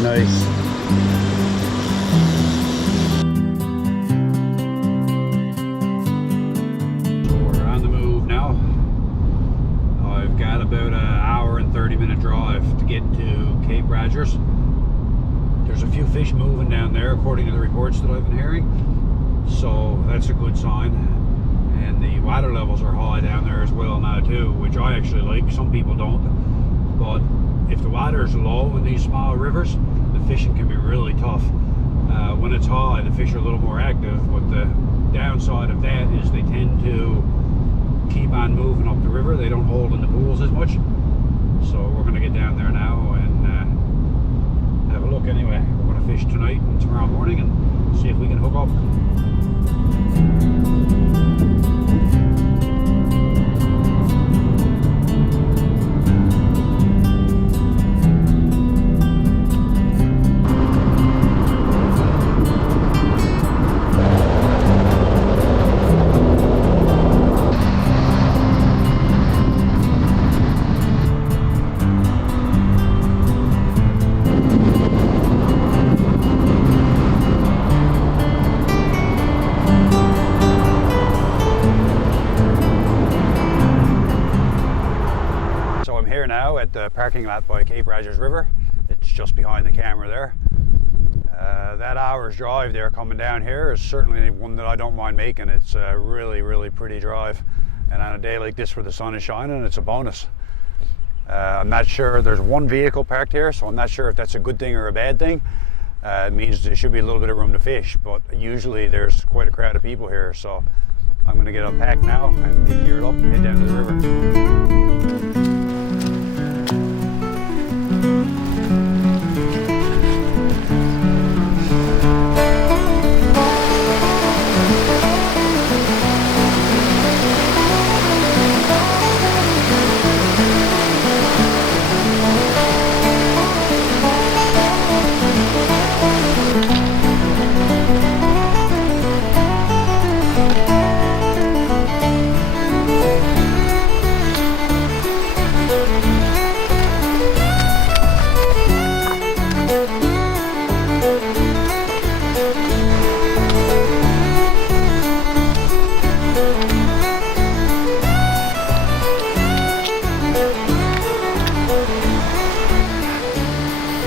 Nice. We're on the move now. I've got about an hour and 30-minute drive to get to Cape Rogers. There's a few fish moving down there according to the reports that I've been hearing, so that's a good sign. And the water levels are high down there as well now too, which I actually like. Some people don't, but if the water is low in these small rivers, the fishing can be really tough. When it's high, the fish are a little more active, but the downside of that is they tend to keep on moving up the river. They don't hold in the pools as much. So we're going to get down there now and have a look anyway. We're going to fish tonight and tomorrow morning and see if we can hook up. At the parking lot by Cape Rogers River. It's just behind the camera there. That hour's drive there coming down here is certainly one that I don't mind making. It's a really pretty drive, and on a day like this where the sun is shining, it's a bonus. I'm not sure, there's one vehicle parked here, so I'm not sure if that's a good thing or a bad thing. It means there should be a little bit of room to fish, but usually there's quite a crowd of people here, so I'm going to get unpacked now and get geared up and head down to the river.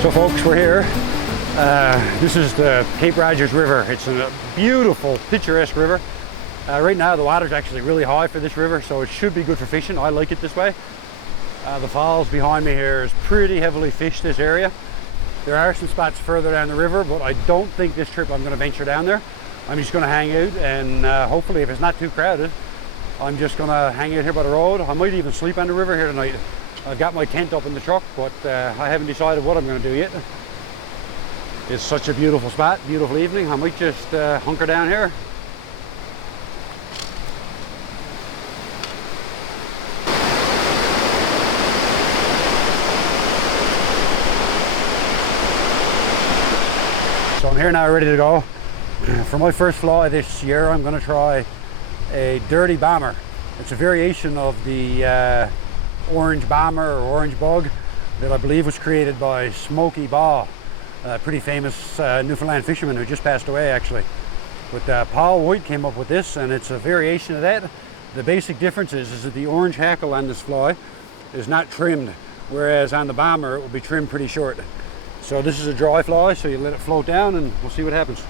So folks, we're here. This is the Cape Rogers River. It's a beautiful, picturesque river. Right now the water's actually really high for this river, so it should be good for fishing. I like it this way. The falls behind me here is pretty heavily fished, this area. There are some spots further down the river, but I don't think this trip I'm going to venture down there. I'm just going to hang out, and hopefully if it's not too crowded, I'm just going to hang out here by the road. I might even sleep on the river here tonight. I've got my tent up in the truck, but I haven't decided what I'm going to do yet. It's such a beautiful spot, beautiful evening. I might just hunker down here. So I'm here now, ready to go. For my first fly this year, I'm going to try a dirty bomber. It's a variation of the orange bomber or orange bug that I believe was created by Smokey Ball, a pretty famous Newfoundland fisherman who just passed away actually. But Paul White came up with this, and it's a variation of that. The basic difference is that the orange hackle on this fly is not trimmed, whereas on the bomber it will be trimmed pretty short. So this is a dry fly, so you let it float down and we'll see what happens.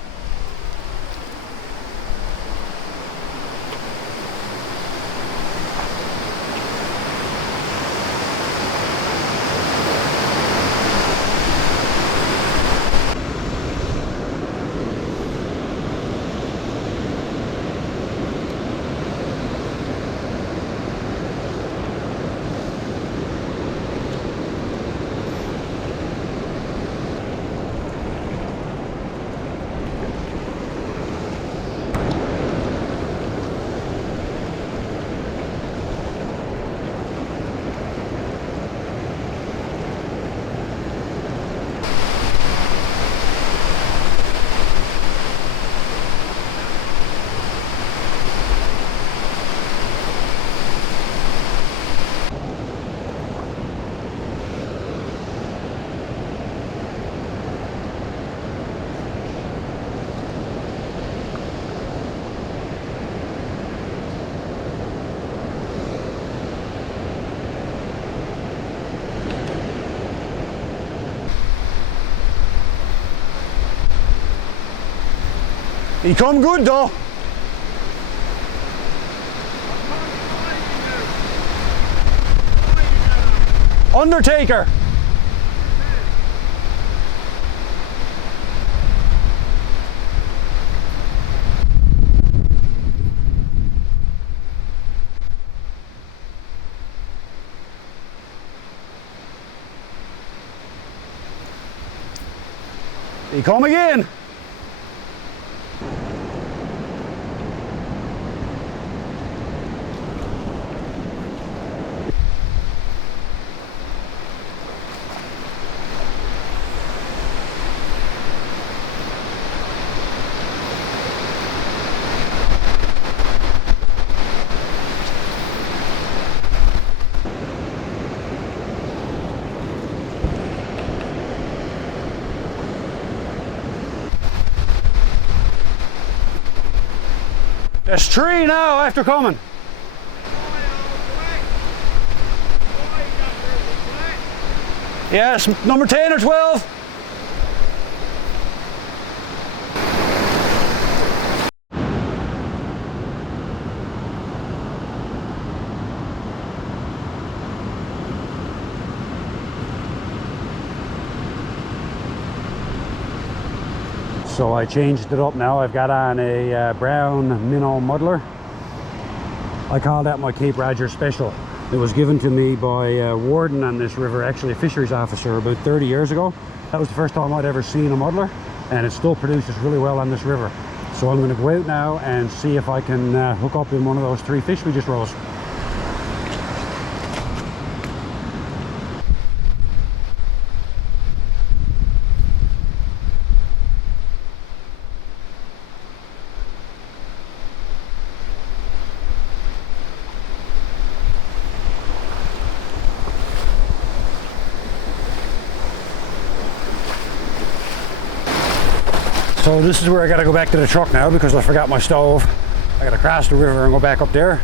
He come good though. Undertaker. He come again. There's 3 now after coming. Yes, number 10 or 12. So I changed it up now. I've got on a brown minnow muddler. I call that my Cape Roger special. It was given to me by a warden on this river, actually a fisheries officer, about 30 years ago. That was the first time I'd ever seen a muddler, and it still produces really well on this river. So I'm going to go out now and see if I can hook up in one of those 3 fish we just rose. So this is where I gotta go back to the truck now because I forgot my stove. I gotta cross the river and go back up there.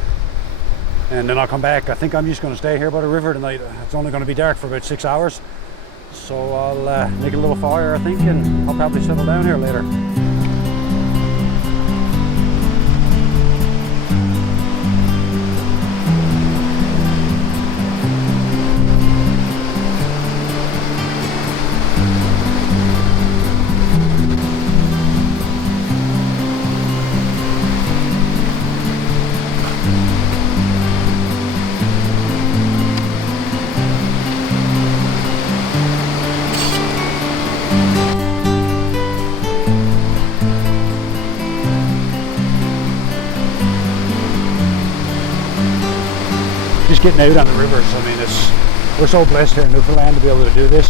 And then I'll come back. I think I'm just gonna stay here by the river tonight. It's only gonna be dark for about 6 hours. So I'll make a little fire, I think, and I'll probably settle down here later. Getting out on the rivers. I mean, we're so blessed here in Newfoundland to be able to do this.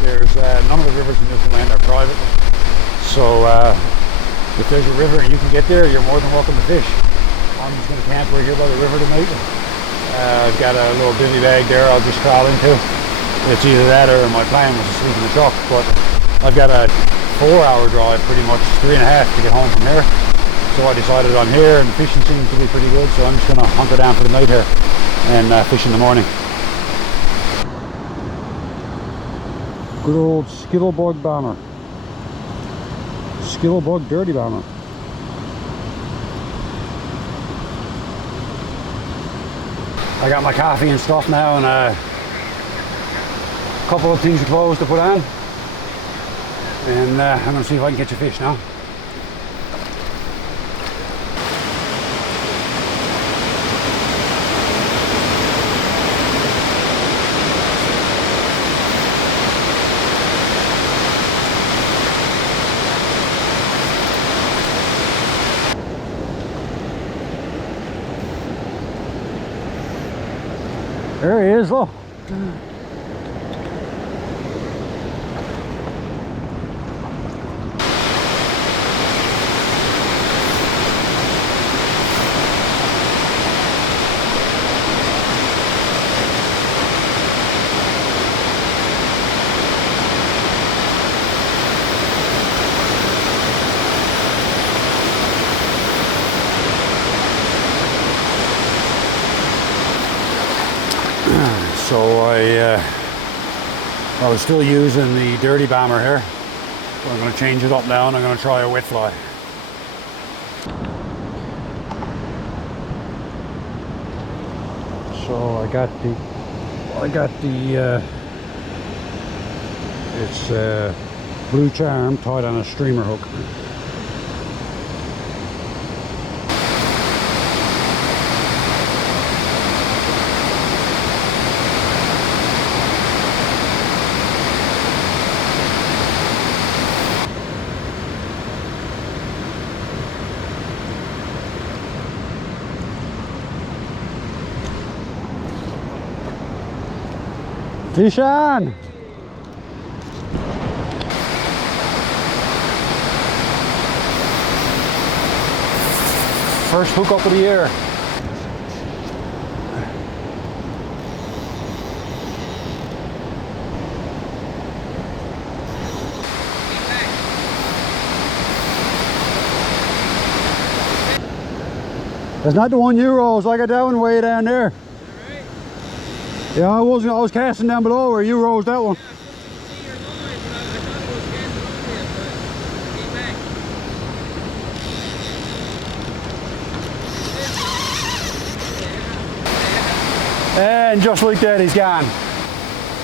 There's none of the rivers in Newfoundland are private, so if there's a river and you can get there, you're more than welcome to fish. I'm just going to camp right here by the river tonight. I've got a little bivvy bag there I'll just crawl into. It's either that or my plan was to sleep in the truck, but I've got a 4-hour drive, pretty much 3.5 to get home from here. So I decided on here, and the fishing seems to be pretty good, so I'm just going to hunker down for the night here and fish in the morning. Good old skittlebug bomber. Skittlebug dirty bomber. I got my coffee and stuff now, and a couple of things of clothes to put on. And I'm going to see if I can catch a fish now. There he is, look. So I was still using the dirty bomber here. So I'm going to change it up now, and I'm going to try a wet fly. So I got the it's blue charm tied on a streamer hook. Fish on! First hook up of the year. That's not the one you rose. I got that one way down there. Yeah, I was casting down below where you rose that one. And just like that, he's gone.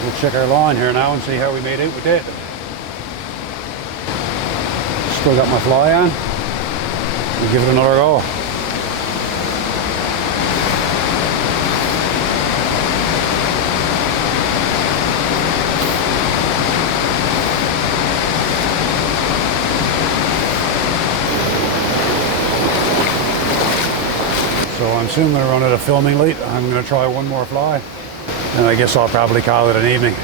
We'll check our line here now and see how we made out with it. Still got my fly on. We'll give it another go. So I'm soon going to run out of filming late. I'm going to try one more fly, and I guess I'll probably call it an evening.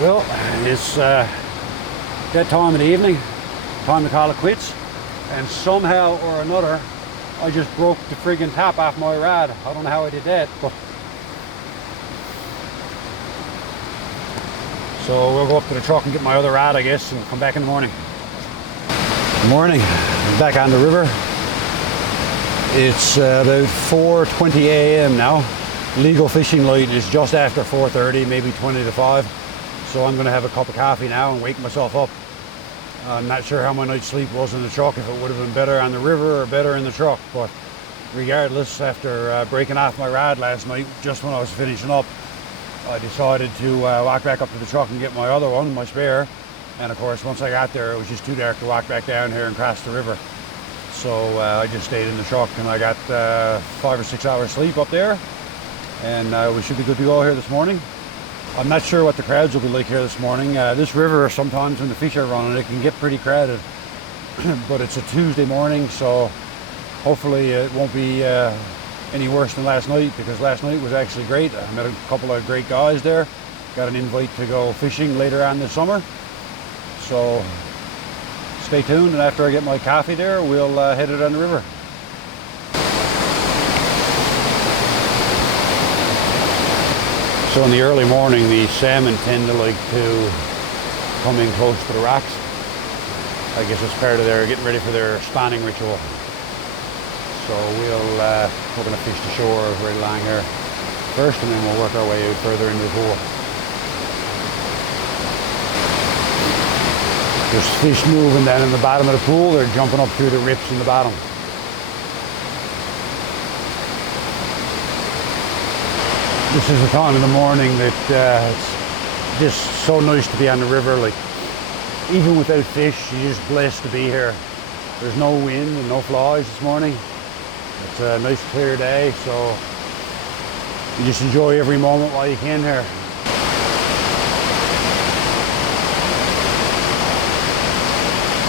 Well, it's that time of the evening, time to call it quits, and somehow or another I just broke the friggin' top off my rod. I don't know how I did that, but so we'll go up to the truck and get my other rod, I guess, and come back in the morning. Good morning. I'm back on the river. It's about 4:20 a.m. now. Legal fishing light is just after 4:30, maybe 20 to 5. So I'm going to have a cup of coffee now and wake myself up. I'm not sure how my night's sleep was in the truck, if it would have been better on the river or better in the truck. But regardless, after breaking off my rod last night, just when I was finishing up, I decided to walk back up to the truck and get my other one, my spare. And of course, once I got there, it was just too dark to walk back down here and cross the river. So I just stayed in the truck, and I got 5 or 6 hours sleep up there, and we should be good to go here this morning. I'm not sure what the crowds will be like here this morning. This river, sometimes when the fish are running, it can get pretty crowded, but it's a Tuesday morning, so hopefully it won't be any worse than last night, because last night was actually great. I met a couple of great guys there, got an invite to go fishing later on this summer, so stay tuned, and after I get my coffee there, we'll head it on the river. So in the early morning, the salmon tend to like to come in close to the rocks. I guess it's part of their getting ready for their spawning ritual. So we're going to fish the shore right along here first, and then we'll work our way out further into the pool. There's fish moving down in the bottom of the pool. They're jumping up through the rips in the bottom. This is the time in the morning that it's just so nice to be on the river. Like, even without fish, you're just blessed to be here. There's no wind and no flies this morning. It's a nice clear day, so you just enjoy every moment while you can here.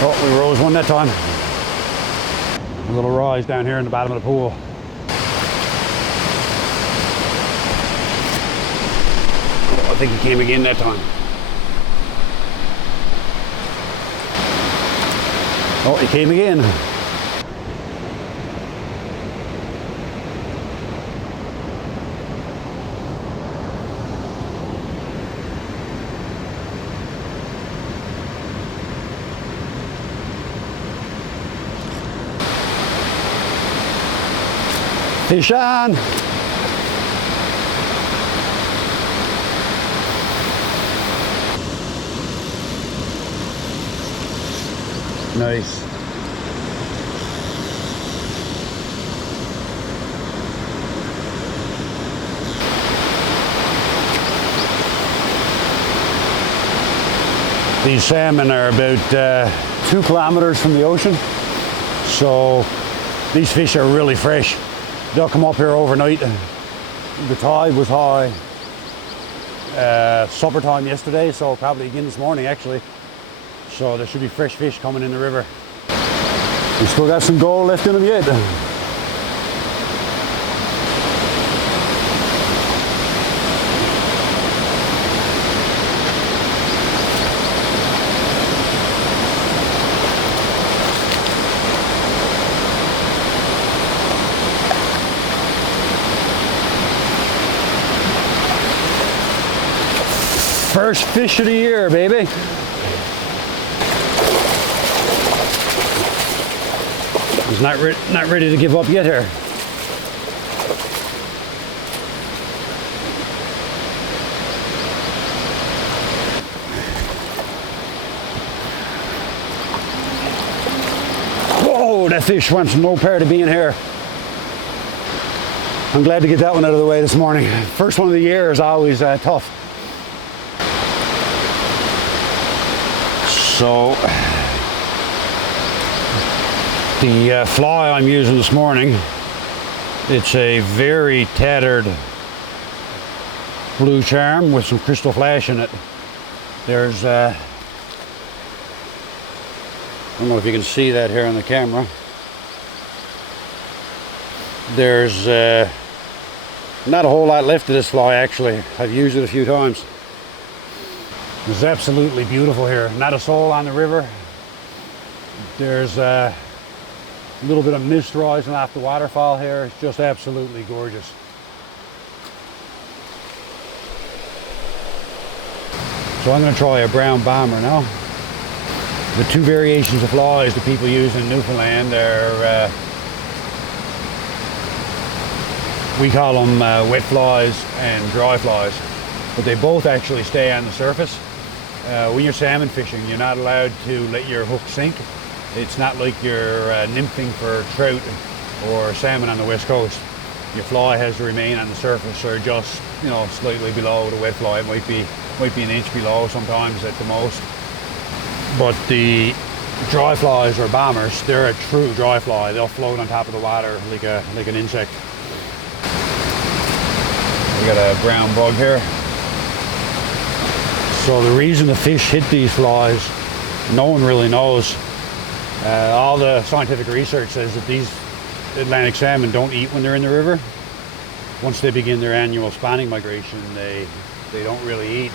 Oh, we rose one that time. A little rise down here in the bottom of the pool. Oh, I think he came again that time. Oh, he came again. Fish on! Nice. These salmon are about 2 kilometers from the ocean, so these fish are really fresh. They'll come up here overnight. The tide was high supper time yesterday, so probably again this morning actually. So there should be fresh fish coming in the river. We still got some gold left in them yet. First fish of the year, baby. He's not ready to give up yet here. Whoa, that fish wants no part of being here. I'm glad to get that one out of the way this morning. First one of the year is always tough. So the fly I'm using this morning, it's a very tattered blue charm with some crystal flash in it. There's I don't know if you can see that here on the camera. There's not a whole lot left of this fly actually. I've used it a few times. It's absolutely beautiful here. Not a soul on the river. There's a little bit of mist rising off the waterfall here. It's just absolutely gorgeous. So I'm going to try a brown bomber now. The two variations of flies that people use in Newfoundland are, we call them wet flies and dry flies, but they both actually stay on the surface. When you're salmon fishing, you're not allowed to let your hook sink. It's not like you're nymphing for trout or salmon on the west coast. Your fly has to remain on the surface or just, you know, slightly below the wet fly. It might be an inch below sometimes at the most. But the dry flies or bombers, they're a true dry fly. They'll float on top of the water like an insect. We got a brown bug here. So the reason the fish hit these flies, no one really knows. All the scientific research says that these Atlantic salmon don't eat when they're in the river. Once they begin their annual spawning migration, they don't really eat.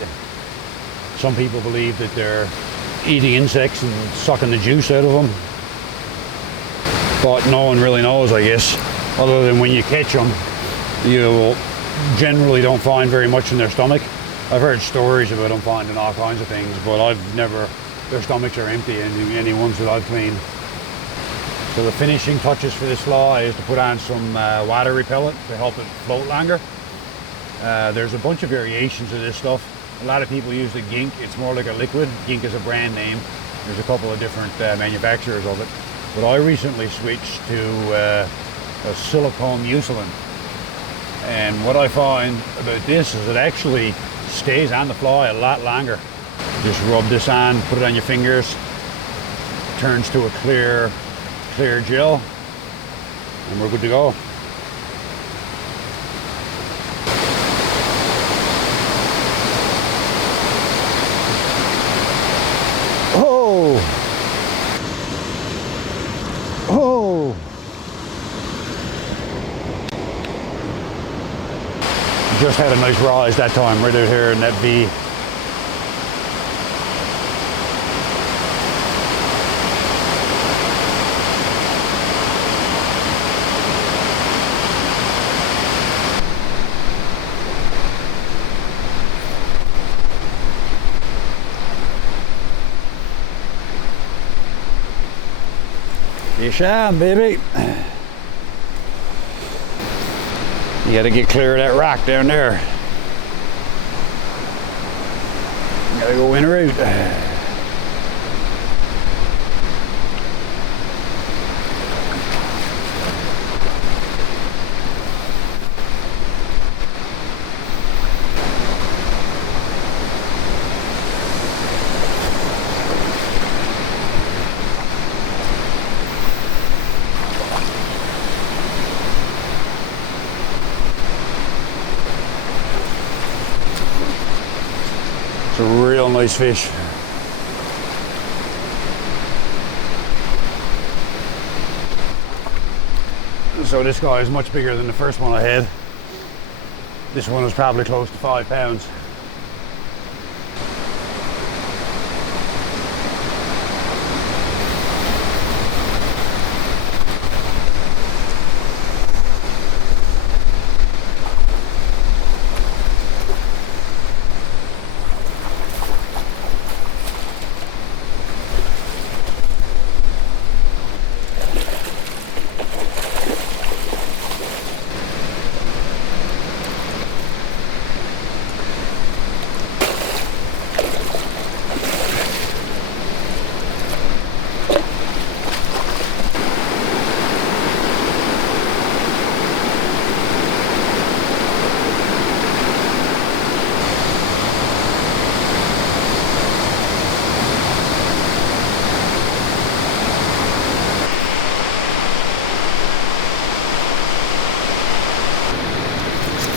Some people believe that they're eating insects and sucking the juice out of them. But no one really knows, I guess, other than when you catch them, you generally don't find very much in their stomach. I've heard stories about them finding all kinds of things, but I've never, their stomachs are empty, any ones that I've cleaned. So the finishing touches for this fly is to put on some water repellent to help it float longer. There's a bunch of variations of this stuff. A lot of people use the gink. It's more like a liquid. Gink is a brand name. There's a couple of different manufacturers of it. But I recently switched to a silicone mucilin. And what I find about this is it actually stays on the fly a lot longer. Just rub this on, put it on your fingers, turns to a clear gel, and we're good to go. Oh! Oh! Just had a nice rise that time, right out here in that V. You shine, baby. You gotta get clear of that rock down there. You gotta go in or out. It's a real nice fish. So this guy is much bigger than the first one I had. This one was probably close to 5 pounds.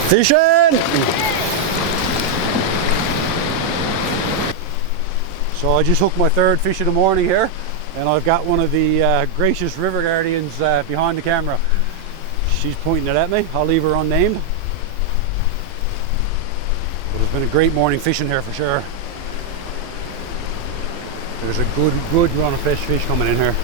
Fishing! So I just hooked my third fish of the morning here, and I've got one of the gracious river guardians behind the camera. She's pointing it at me. I'll leave her unnamed. But it's been a great morning fishing here for sure. There's a good run of fish coming in here.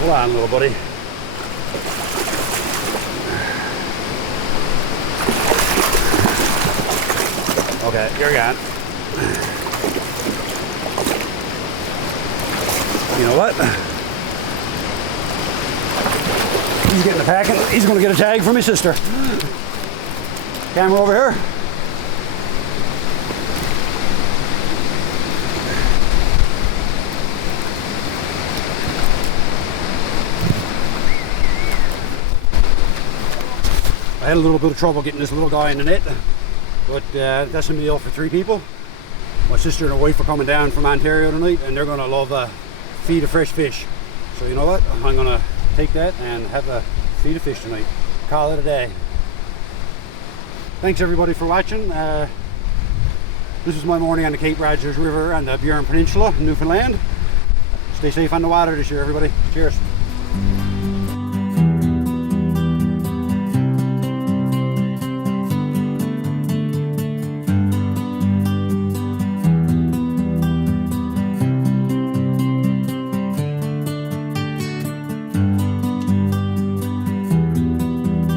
Hold on, little buddy. Okay, you're gone. You know what? He's getting a packet. He's going to get a tag from his sister. Camera over here. I had a little bit of trouble getting this little guy in the net, but that's a meal for 3 people. My sister and her wife are coming down from Ontario tonight, and they're going to love a feed of fresh fish. So you know what? I'm going to take that and have a feed of fish tonight. Call it a day. Thanks everybody for watching. This is my morning on the Cape Rogers River and the Burin Peninsula in Newfoundland. Stay safe on the water this year, everybody. Cheers.